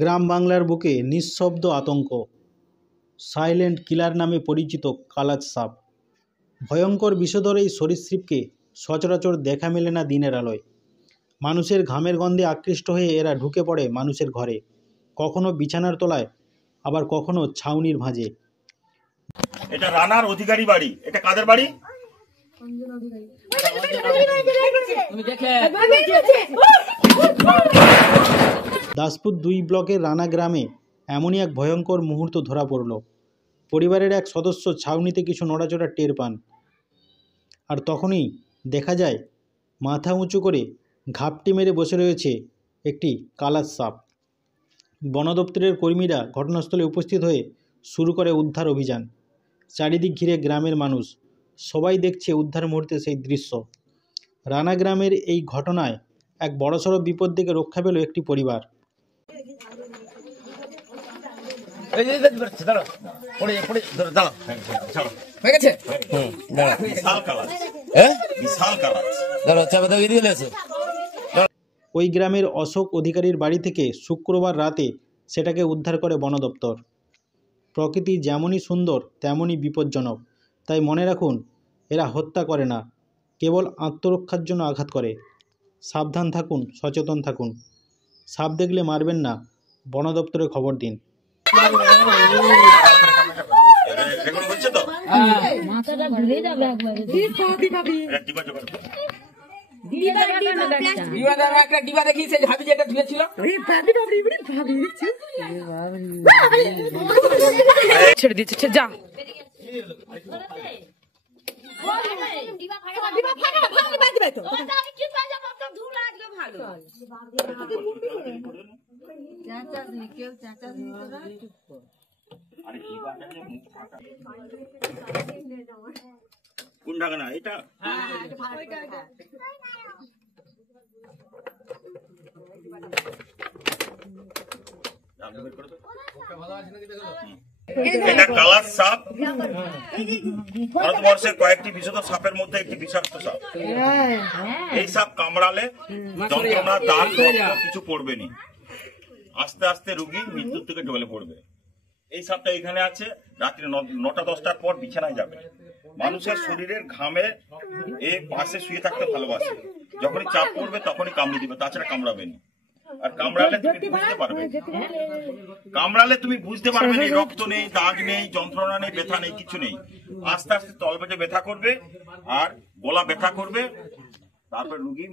গ্রাম বাংলার বুকে নিঃশব্দ আতঙ্ক। সাইলেন্ট কিলার নামে পরিচিত কালাজ সাপ। ভয়ঙ্কর বিষধর এই সরীসৃপকে সচরাচর দেখা মেলে না দিনের আলোয়। মানুষের ঘামের গন্ধে আকৃষ্ট হয়ে এরা ঢুকে পড়ে মানুষের ঘরে, কখনো বিছানার তলায়, আবার কখনো ছাউনির ভাঁজে। এটা রানার অধিকারী বাড়ি। এটা কাদের বাড়ি? দাসপুর 2 ব্লকের রানা গ্রামে এমনই এক ভয়ঙ্কর মুহূর্ত ধরা পড়ল। পরিবারের এক সদস্য ছাউনিতে কিছু নড়াচড়া টের পান, আর তখনই দেখা যায় মাথা উঁচু করে ঘাপটি মেরে বসে রয়েছে একটি কালাজ সাপ। বন দপ্তরের কর্মীরা ঘটনাস্থলে উপস্থিত হয়ে শুরু করে উদ্ধার অভিযান। চারিদিক ঘিরে গ্রামের মানুষ, সবাই দেখছে উদ্ধার মুহূর্তে সেই দৃশ্য। রানা গ্রামের এই ঘটনায় এক বড়সড় বিপদ থেকে রক্ষা পেল একটি পরিবার। ওই গ্রামের অশোক অধিকারীর বাড়ি থেকে শুক্রবার রাতে সেটাকে উদ্ধার করে বন দপ্তর। প্রকৃতি যেমনই সুন্দর তেমনই বিপজ্জনক, তাই মনে রাখুন, এরা হত্যা করে না, কেবল আত্মরক্ষার জন্য আঘাত করে। সাবধান থাকুন, সচেতন থাকুন। সাপ দেখলে মারবেন না, বন দপ্তরে খবর দিন। ছেড়ে দিচ্ছে যা। কোন ঢাকা না এটা? এটা কালাজ সাপ। ভারতবর্ষের কয়েকটি বিষধর সাপের মধ্যে একটি বিষাক্ত সাপ। এই সাপ কামড়ালে যন্ত্রণা, দাগ, কিছু পড়বে না, আস্তে আস্তে রোগী মৃত্যুর থেকে ঢলে পড়বে। এই সাপটা এখানে আছে, রাত্রি 9টা-10টার পর বিছানায় যাবে। মানুষের শরীরের ঘামে এই পাশে শুয়ে থাকতে ভালোবাসে, যখনই চাপ পড়বে তখনই কামড়ে দিবে, তাছাড়া কামড়াবে না। আর কামড়ালে তুমি বুঝতে পারবে না, রক্ত নেই, দাগ নেই, যন্ত্রণা নেই, ব্যথা নেই, কিছু নেই। আস্তে আস্তে তলপেটে ব্যথা করবে আর গলা ব্যথা করবে, তারপর রোগী